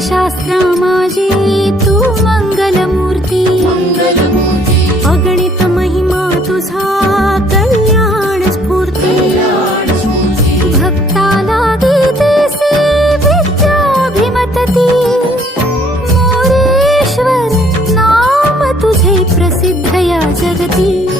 शास्त्र माझी तू मंगलमूर्ती, अगणित महिमा तुझा कल्याण स्फूर्ती, भक्ताला गीतेसी विद्याभिमतती, मोरेश्वर नाम तुझे प्रसिद्ध या जगती।